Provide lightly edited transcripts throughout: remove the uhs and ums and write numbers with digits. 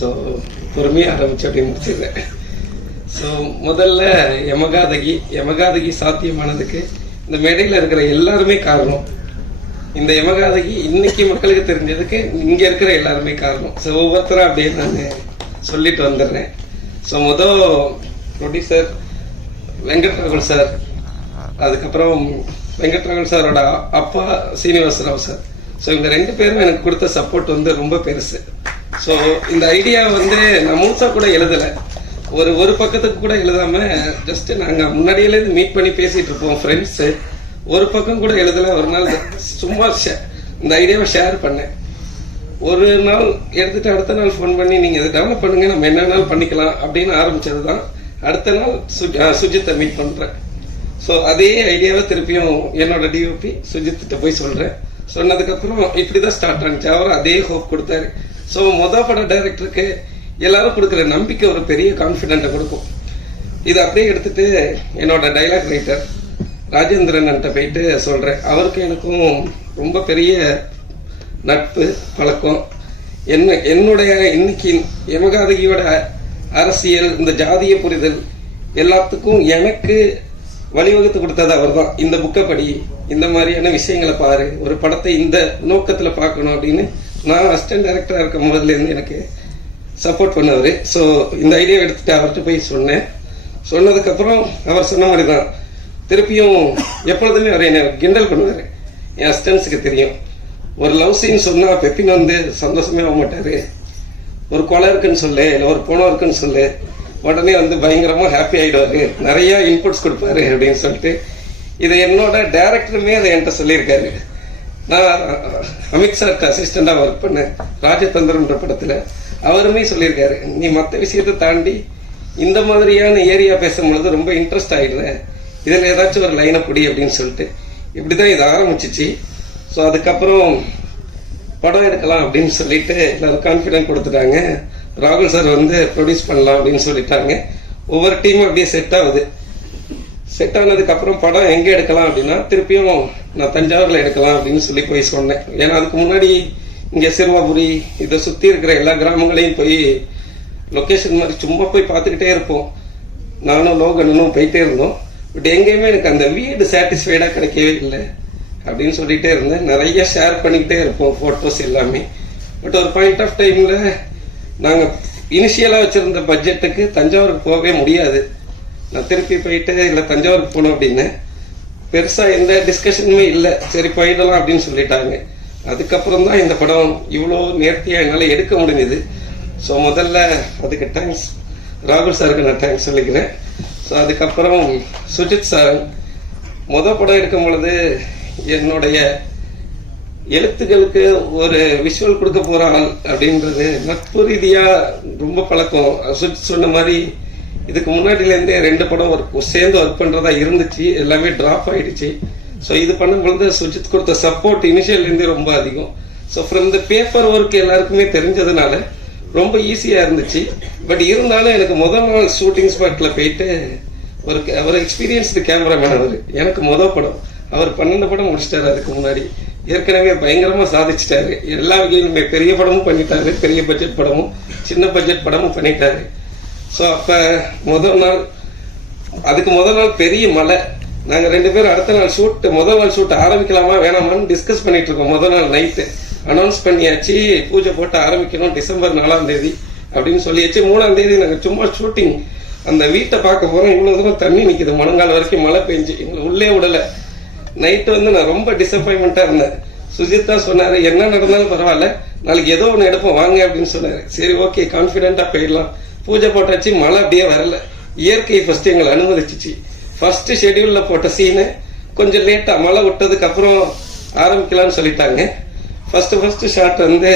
So பொறுமையாக ஆரம்பிச்சு அப்படி முடிச்சிடுறேன். ஸோ முதல்ல யமகாதகி சாத்தியமானதுக்கு இந்த மேடையில் இருக்கிற எல்லாருமே காரணம். இந்த யமகாதகி இன்னைக்கு மக்களுக்கு தெரிஞ்சதுக்கு இங்கே இருக்கிற எல்லாருமே காரணம். ஸோ ஒவ்வொருத்தரும் அப்படியே நான் சொல்லிட்டு வந்துடுறேன். ஸோ ப்ரொடியூசர் வெங்கட்ராகுல் சார், அதுக்கப்புறம் வெங்கட்ராகுல் சாரோட அப்பா சீனிவாசராவ் சார். ஸோ இந்த 2 பேரும் எனக்கு கொடுத்த சப்போர்ட் வந்து ரொம்ப பெருசு. ஸோ இந்த ஐடியா வந்து நான் முழுசா கூட எழுதலை, ஒரு பக்கத்துக்கு கூட எழுதாம ஜஸ்ட் நாங்கள் முன்னாடியிலேருந்து மீட் பண்ணி பேசிட்டு இருப்போம் ஃப்ரெண்ட்ஸு. ஒரு பக்கம் கூட எழுதலை. ஒரு நாள் சும்மா இந்த ஐடியாவை ஷேர் பண்ணேன். ஒரு நாள் எடுத்துட்டு அடுத்த நாள் ஃபோன் பண்ணி நீங்கள் இதை டெவலப் பண்ணுங்க, நம்ம என்னன்னாலும் பண்ணிக்கலாம் அப்படின்னு ஆரம்பிச்சது தான். அடுத்த நாள் சுஜித்தை மீட் பண்ணுறேன். ஸோ அதே ஐடியாவை திருப்பியும் என்னோட டிஓபி சுஜித்திட்ட போய் சொல்கிறேன். சொன்னதுக்கப்புறம் இப்படிதான் ஸ்டார்ட் ஆனிச்சு. அவர் அதே ஹோப் கொடுத்தாரு. ஸோ பட டைரக்டருக்கு எல்லாரும் கொடுக்குற நம்பிக்கை ஒரு பெரிய கான்ஃபிடென்ட்டை கொடுக்கும். இதை அப்படியே எடுத்துட்டு என்னோட டைலாக் ரைட்டர் ராஜேந்திரன்ட்ட போயிட்டு சொல்றேன். அவருக்கு எனக்கும் ரொம்ப பெரிய நட்பு பழக்கம். என்னுடைய இன்னைக்கு யமகாதகியோட அரசியல், இந்த ஜாதிய புரிதல் எல்லாத்துக்கும் எனக்கு வழிவகுத்து கொடுத்தது அவர் தான். இந்த புக்கை படி, இந்த மாதிரியான விஷயங்களை பாரு, ஒரு படத்தை இந்த நோக்கத்தில் பார்க்கணும் அப்படின்னு நான் அசிஸ்டன்ட் டைரக்டராக இருக்கும் போதுலேருந்து எனக்கு சப்போர்ட் பண்ணவர். ஸோ இந்த ஐடியா எடுத்துட்டு அவர்கிட்ட போய் சொன்னேன். சொன்னதுக்கப்புறம் அவர் சொன்ன மாதிரி தான் திருப்பியும் எப்பொழுதுமே அவர் என்னை கிண்டல் பண்ணுவார். என் அசிஸ்டன்ஸுக்கு தெரியும், ஒரு லவ் சீன் சொன்னால் பெப்பின் வந்து சந்தோஷமே ஆக மாட்டார். ஒரு கொலை இருக்குன்னு சொல்லு, இல்லை ஒரு பணம் இருக்குன்னு சொல்லு, உடனே வந்து பயங்கரமா ஹாப்பி ஆயிடுவாரு, நிறைய இன்புட்ஸ் கொடுப்பாரு அப்படின்னு சொல்லிட்டு இதை என்னோட டைரக்டருமே அதை என்கிட்ட சொல்லியிருக்காரு. நான் அமித் சார்க்கு அசிஸ்டண்டா ஒர்க் பண்ணேன் ராஜதந்திரன்ற படத்துல. அவருமே சொல்லியிருக்காரு, நீ மற்ற விஷயத்தை தாண்டி இந்த மாதிரியான ஏரியா பேசும்பொழுது ரொம்ப இன்ட்ரெஸ்ட் ஆயிடுற, இதுல ஏதாச்சும் ஒரு லைனை பிடி அப்படின்னு சொல்லிட்டு இப்படிதான் இது ஆரம்பிச்சிச்சு. ஸோ அதுக்கப்புறம் படம் எடுக்கலாம் அப்படின்னு சொல்லிட்டு எல்லாரும் கான்ஃபிடென்ட் கொடுத்துட்டாங்க. ராகுல் சார் வந்து ப்ரொடியூஸ் பண்ணலாம் அப்படின்னு சொல்லிட்டாங்க. ஒவ்வொரு டீமும் அப்படியே செட் ஆகுது. செட் ஆனதுக்கு அப்புறம் படம் எங்க எடுக்கலாம் அப்படின்னா திருப்பியும் நான் தஞ்சாவூர்ல எடுக்கலாம் அப்படின்னு சொல்லி போய் சொன்னேன். ஏன்னா அதுக்கு முன்னாடி இங்க சிறுவாபுரி இதை சுத்தி இருக்கிற எல்லா கிராமங்களையும் போய் லொகேஷன் மாதிரி சும்மா போய் பார்த்துக்கிட்டே இருப்போம். நானும் லோகனும் போயிட்டே இருந்தோம். பட் எங்கேயுமே எனக்கு அந்த வீடு சாட்டிஸ்ஃபைடா கிடைக்கவே இல்லை அப்படின்னு சொல்லிட்டே இருந்தேன். நிறைய ஷேர் பண்ணிக்கிட்டே இருப்போம் போட்டோஸ் எல்லாமே. பட் ஒரு பாயிண்ட் ஆஃப் டைம்ல நாங்க இனிஷியலா வச்சிருந்த பட்ஜெட்டுக்கு தஞ்சாவூருக்கு போகவே முடியாது. நான் திருப்பி போயிட்டு இல்லை தஞ்சாவூருக்கு போனோம் அப்படின்னு பெருசா எந்த டிஸ்கஷனுமே இல்லை. சரி போயிடலாம் அப்படின்னு சொல்லிட்டாங்க. அதுக்கப்புறம் தான் இந்த படம் இவ்வளோ நேர்த்தியா என்னால் எடுக்க முடிஞ்சது. ஸோ முதல்ல அதுக்கு தேங்க்ஸ், ராகுல் சாருக்கு நான் தேங்க்ஸ் சொல்லிக்கிறேன். ஸோ அதுக்கப்புறம் சுஜித் சார் படம் எடுக்கும் பொழுது என்னுடைய எழுத்துக்களுக்கு ஒரு விஷுவல் கொடுக்க போற ஆள் அப்படின்றது நட்பு ரீதியா ரொம்ப பழக்கம். சொன்ன மாதிரி இதுக்கு முன்னாடில இருந்தே 2 படம் சேர்ந்து ஒர்க் பண்றதா இருந்துச்சு, எல்லாமே டிராப் ஆயிடுச்சு. ஸோ இது பண்ணும்பொழுது சுஜித் கொடுத்த சப்போர்ட் இனிஷியல் இருந்தே ரொம்ப அதிகம். So from the paper work எல்லாருக்குமே தெரிஞ்சதுனால ரொம்ப ஈஸியா இருந்துச்சு. பட் இருந்தாலும் எனக்கு முதல் நாள் ஷூட்டிங் ஸ்பாட்ல போயிட்டு ஒரு எக்ஸ்பீரியன்ஸ்டு கேமராமேன் அவர். எனக்கு படம் அவர் 12 படம் முடிச்சிட்டாரு. அதுக்கு முன்னாடி ஏற்கனவே பயங்கரமா சாதிச்சிட்டாரு. எல்லா வகையிலுமே பெரிய படமும் பண்ணிட்டாரு, பெரிய பட்ஜெட் படமும் சின்ன பட்ஜெட் படமும் பண்ணிட்டாரு. ஸோ அப்ப அதுக்கு முதல் நாள் பெரிய மழை. நாங்க 2 பேரும் அடுத்த நாள் முதல் நாள் ஷூட் ஆரம்பிக்கலாமா வேணாமான்னு டிஸ்கஸ் பண்ணிட்டு இருக்கோம். முதல் நாள் நைட்டு அனௌன்ஸ் பண்ணியாச்சு, பூஜை போட்டு ஆரம்பிக்கணும் டிசம்பர் 4ஆம் தேதி அப்படின்னு சொல்லியாச்சு. 3ஆம் தேதி நாங்க சும்மா ஷூட்டிங் அந்த வீட்டை பார்க்க போறோம். இவ்வளவு தூரம் தண்ணி நிக்குது, முழங்கால் வரைக்கும் மழை பெஞ்சு எங்களை உள்ளே விடல. நைட்டு வந்து நான் ரொம்ப டிசப்பாயின்மெண்டா இருந்தேன். சுஜித் தான் சொன்னாரு, என்ன நடந்தாலும் பரவாயில்ல, நாளைக்கு ஏதோ ஒன்று எடுப்போம் வாங்க அப்படின்னு சொன்னாரு. சரி ஓகே கான்பிடென்டா போயிடலாம். பூஜை போட்டாச்சு, மழை அப்படியே வரல. இயற்கை ஃபர்ஸ்ட் எங்களை அனுமதிச்சிச்சு. ஃபர்ஸ்ட் ஷெட்யூல்ல போட்ட சீனு கொஞ்சம் லேட்டா மழை விட்டதுக்கு அப்புறம் ஆரம்பிக்கலாம்னு சொல்லிட்டாங்க. ஃபர்ஸ்ட் ஷாட் வந்து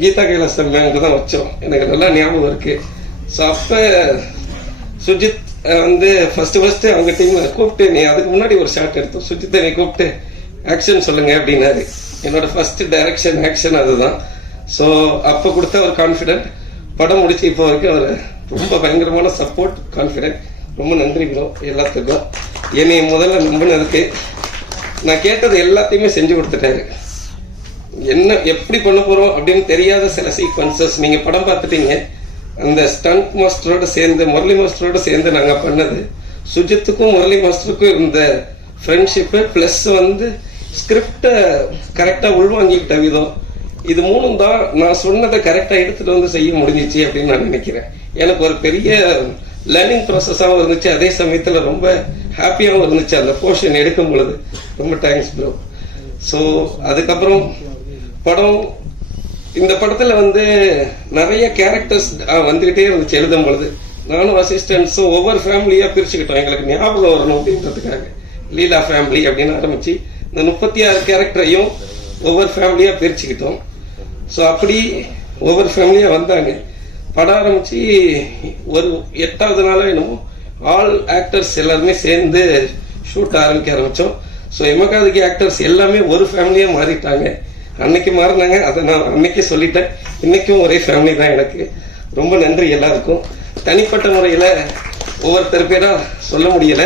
கீதா கைலாசம் பேங்க் தான் வச்சோம், எனக்கு நல்லா ஞாபகம் இருக்கு. ஸோ அப்ப சுஜித் வந்து ஃபர்ஸ்ட் அவங்க டீம்ல கூப்பிட்டு, நீ அதுக்கு முன்னாடி ஒரு ஷாட் எடுத்தோம், சுஜித்தை நீ கூப்பிட்டு ஆக்ஷன் சொல்லுங்க அப்படின்னாரு. என்னோட ஃபர்ஸ்ட் டைரக்ஷன் ஆக்ஷன் அதுதான். ஸோ அப்ப கொடுத்த ஒரு கான்பிடென்ட் படம் முடிச்சு இப்போ வரைக்கும் அவர் ரொம்ப பயங்கரமான சப்போர்ட், கான்பிடென்ட். ரொம்ப நன்றி ப்ரோ எல்லாத்துக்கும். என்னை முதல்ல நம்பினதுக்கு. நான் கேட்டது எல்லாத்தையுமே செஞ்சு கொடுத்துட்டாரு. என்ன எப்படி பண்ண போறோம் அப்படின்னு தெரியாத சில சீக்வன்சஸ் நீங்க படம் பார்த்துட்டீங்க. அந்த ஸ்டண்ட் மாஸ்டரோட சேர்ந்து முரளி மாஸ்டரோட சேர்ந்து நாங்க பண்ணது, சுஜித்துக்கும் முரளி மாஸ்டருக்கும் இருந்த ஃப்ரெண்ட்ஷிப்பு பிளஸ் ஸ்கிரிப்டை கரெக்டா உள்வாங்கிக்கிட்ட விதம், இது மூணும் தான் நான் சொன்னதை கரெக்டா எடுத்துட்டு செய்ய முடிஞ்சிச்சு அப்படின்னு நான் நினைக்கிறேன். எனக்கு ஒரு பெரிய லேர்னிங் ப்ராசஸாகவும் இருந்துச்சு, அதே சமயத்துல ரொம்ப ஹாப்பியாகவும் இருந்துச்சு அந்த போர்ஷன் எடுக்கும் பொழுது. ரொம்ப தேங்க்ஸ் ப்ரோ. ஸோ அதுக்கப்புறம் படம், இந்த படத்துல நிறைய கேரக்டர்ஸ் வந்துகிட்டே இருந்துச்சு எழுதும் பொழுது. நானும் அசிஸ்டன்ஸும் ஒவ்வொரு ஃபேமிலியா பிரிச்சுக்கிட்டோம், எங்களுக்கு ஞாபகம் வரணும் அப்படின்றதுக்காக. லீலா ஃபேமிலி அப்படின்னு ஆரம்பிச்சு இந்த 36 கேரக்டரையும் ஒவ்வொரு ஃபேமிலியா பிரிச்சுக்கிட்டோம். ஸோ அப்படி ஒவ்வொரு ஃபேமிலியா வந்தாங்க. படம் ஆரம்பிச்சு ஒரு 8வது நாளோ என்னமோ ஆல் ஆக்டர்ஸ் எல்லாருமே சேர்ந்து ஷூட் ஆரம்பிச்சோம். ஸோ எமகாதகி ஆக்டர்ஸ் எல்லாமே ஒரு ஃபேமிலியா மாறிட்டாங்க. அன்னைக்கு மாறினாங்க, அதை நான் அன்னைக்கே சொல்லிட்டேன். இன்னைக்கும் ஒரே ஃபேமிலி தான் எனக்கு. ரொம்ப நன்றி எல்லாருக்கும். தனிப்பட்ட முறையில ஒவ்வொருத்தர் பேரா சொல்ல முடியல,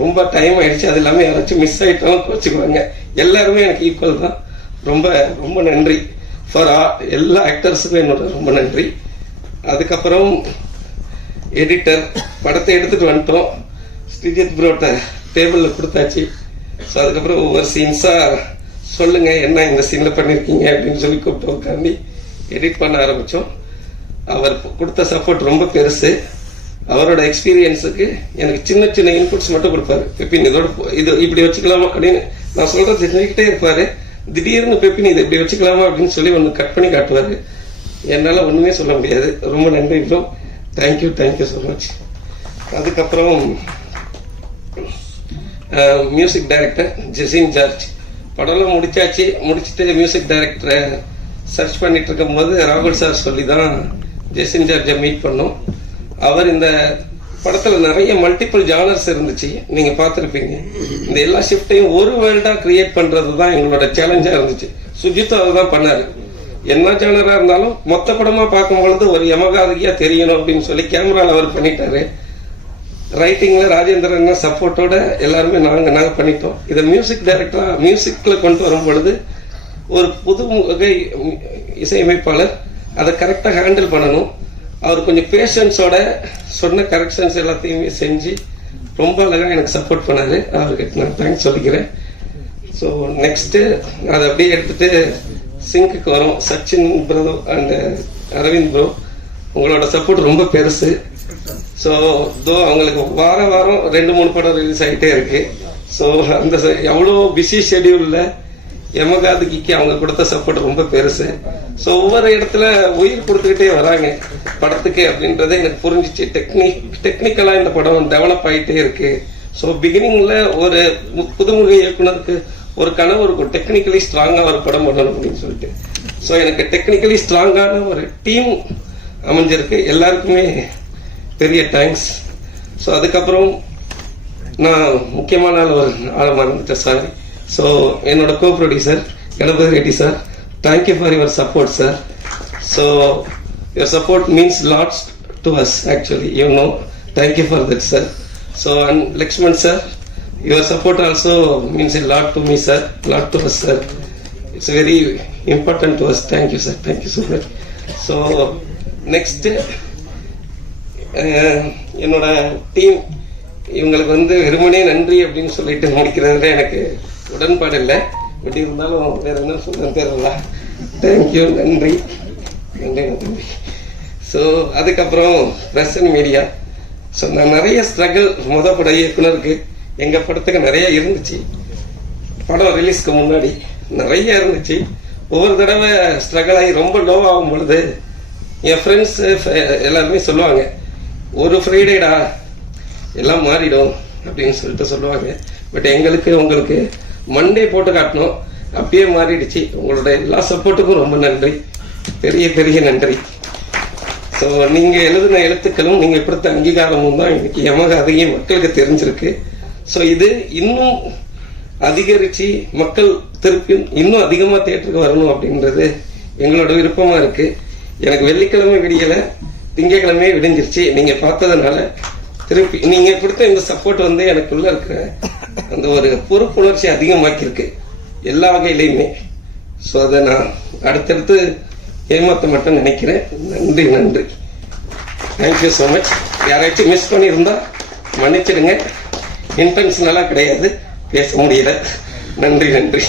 ரொம்ப டைம் ஆயிடுச்சு. அது எல்லாமே யாராச்சும் மிஸ் ஆயிட்டாலும் கோச்சுக்குவாங்க. எல்லாருமே எனக்கு ஈக்குவல் தான். ரொம்ப ரொம்ப நன்றி ஃபார் எல்லா ஆக்டர்ஸுக்கும் என்னோட ரொம்ப நன்றி. அதுக்கப்புறம் எடிட்டர், படத்தை எடுத்துட்டு வந்துட்டோம், ஸ்ரீஜித் ப்ரோட்ட டேபிள்ல கொடுத்தாச்சு. ஸோ அதுக்கப்புறம் ஒவ்வொரு சீன்ஸா சொல்லுங்க என்ன இந்த சீன்ல பண்ணிருக்கீங்க அப்படின்னு சொல்லி கூப்பிட்டு உட்காந்து எடிட் பண்ண ஆரம்பிச்சோம். அவர் கொடுத்த சப்போர்ட் ரொம்ப பெருசு. அவரோட எக்ஸ்பீரியன்ஸுக்கு எனக்கு சின்ன சின்ன இன்புட்ஸ் மட்டும் கொடுப்பாரு. பெப்பின் இதோட இது இப்படி வச்சுக்கலாமா அப்படின்னு நான் சொல்றது தெரிஞ்சுக்கிட்டே இருப்பாரு. திடீர்னு பெப்பின் இதை இப்படி வச்சுக்கலாமா அப்படின்னு சொல்லி ஒன்று கட் பண்ணி காட்டுவாரு. என்னால ஒண்ணுமே சொல்ல முடியாது. ரொம்ப நன்றி ப்ரோ. Thank you so much. அதுக்கப்புறம் மியூசிக் டைரக்டர் ஜெசின் ஜார்ஜ். படம்லாம் முடிச்சுட்டு மியூசிக் டைரக்டரை சர்ச் பண்ணிட்டு இருக்கும் போது ராகுல் சார் சொல்லி தான் ஜெசின் ஜார்ஜை மீட் பண்ணோம். அவர் இந்த படத்துல நிறைய மல்டிபிள் ஜானர்ஸ் இருந்துச்சு, நீங்க பார்த்திருப்பீங்க. இந்த எல்லா ஷிஃப்டையும் ஒரு வேர்ல்டா கிரியேட் பண்றது தான் எங்களோட சேலஞ்சா இருந்துச்சு. சுஜித்தும் அதுதான் பண்ணாரு. என்ன ஜானரா இருந்தாலும் மொத்த படமா பார்க்கும் பொழுது ஒரு யமகாதகியா தெரியணும் அப்படின்னு சொல்லி கேமரால அவர் பண்ணிட்டாரு. ரைட்டிங்ல ராஜேந்திரன் சப்போர்ட்டோட எல்லாருமே நாங்க பண்ணிட்டோம். இதை மியூசிக் டைரக்டரா மியூசிக்ல கொண்டு வரும் பொழுது ஒரு புது வகை இசையமைப்பாளர் அதை கரெக்டா ஹேண்டில் பண்ணணும். அவர் கொஞ்சம் பேஷன்ஸோட சொன்ன கரெக்ஷன்ஸ் எல்லாத்தையுமே செஞ்சு ரொம்ப அழகா எனக்கு சப்போர்ட் பண்ணாரு. அவருக்கு நான் தேங்க்ஸ் சொல்லிக்கிறேன். ஸோ நெக்ஸ்ட் அதை அப்படியே எடுத்துட்டு சிங்குக்கு வரும். Sachin bro and Aravind bro, உங்களோட சப்போர்ட் ரொம்ப பெருசு. ஸோ அவங்களுக்கு வாரம் 2-3 படம் ரிலீஸ் ஆகிட்டே இருக்கு. ஸோ அந்த எவ்வளோ பிஸி ஷெடியூல்ல யமகாதகிக்கு அவங்க கொடுத்த சப்போர்ட் ரொம்ப பெருசு. ஸோ ஒவ்வொரு இடத்துல உயிர் கொடுத்துக்கிட்டே வராங்க படத்துக்கு அப்படின்றத எனக்கு புரிஞ்சிச்சு. டெக்னிக்கலா இந்த படம் டெவலப் ஆகிட்டே இருக்கு. ஸோ பிகினிங்ல ஒரு புதுமுக இயக்குனருக்கு ஒரு கனவு இருக்கும், டெக்னிக்கலி ஸ்ட்ராங்கா ஒரு படம் பண்ணணும் அப்படின்னு சொல்லிட்டு. ஸோ எனக்கு டெக்னிக்கலி ஸ்ட்ராங்கான ஒரு டீம் அமைஞ்சிருக்கு. எல்லாருக்குமே பெரிய தேங்க்ஸ். ஸோ அதுக்கப்புறம் நான் முக்கியமான ஒரு ஆளை மறந்துட்டேன், சாரி. ஸோ என்னோட co producer Ganapathi Reddy sir, thank you for your support sir. So your support means lots to us actually, you know. Thank you for that sir. So and Lakshman sir, your support also means a lot to me sir, lot to us sir. It's very important to us. Thank you sir, thank you so much. So next என்னோட team, இவங்களுக்கு வெறுமனே நன்றி அப்படின்னு சொல்லிட்டு முடிக்கிறதுல எனக்கு உடன்பாடு இல்லை. But இருந்தாலும் வேற என்ன சொல்றது தெரியல. தேங்க்யூ, நன்றி நன்றி நன்றி. ஸோ அதுக்கப்புறம் பிரஸ் அண்ட் மீடியா. ஸோ நான் நிறைய ஸ்ட்ரகிள் பட இயக்குனருக்கு எங்க படத்துக்கு நிறைய இருந்துச்சு. படம் ரிலீஸ்க்கு முன்னாடி நிறைய இருந்துச்சு. ஒவ்வொரு தடவை ஸ்ட்ரகிள் ஆகி ரொம்ப லோ ஆகும் பொழுது என் ஃப்ரெண்ட்ஸ் எல்லாருமே சொல்லுவாங்க, ஒரு ஃப்ரைடேடா எல்லாம் மாறிடும் அப்படின்னு சொல்லிட்டு சொல்லுவாங்க. பட் எங்களுக்கு உங்களுக்கு மண்டே போட்டு காட்டணும், அப்பயே மாறிடுச்சு. உங்களோட எல்லா சப்போர்ட்டுக்கும் ரொம்ப நன்றி, பெரிய பெரிய நன்றி. ஸோ நீங்க எழுதின எழுத்துக்களும் நீங்க கொடுத்த அங்கீகாரமும் தான் இன்னைக்கு யமகாதகி மக்களுக்கு தெரிஞ்சிருக்கு. ஸோ இது இன்னும் அதிகரிச்சு மக்கள் திருப்பி இன்னும் அதிகமா தியேட்டருக்கு வரணும் அப்படின்றது எங்களோட விருப்பமா இருக்கு. எனக்கு வெள்ளிக்கிழமை விடியல, திங்கக்கிழமை விடிஞ்சிருச்சு. நீங்க பார்த்ததுனால திருப்பி நீங்க கொடுத்த இந்த சப்போர்ட் எனக்குள்ள இருக்கிற அந்த ஒரு பொறுப்புணர்ச்சி அதிகமாக்கி இருக்கு எல்லா வகையிலையுமே. ஸோ அதை நான் அடுத்தடுத்து ஏமாற்ற மட்டும் நினைக்கிறேன். நன்றி நன்றி, தேங்க்யூ ஸோ மச். யாராச்சும் மிஸ் பண்ணியிருந்தா மன்னிச்சிடுங்க, இன்டென்ஷனலாக கிடையாது, பேச முடியல. நன்றி நன்றி.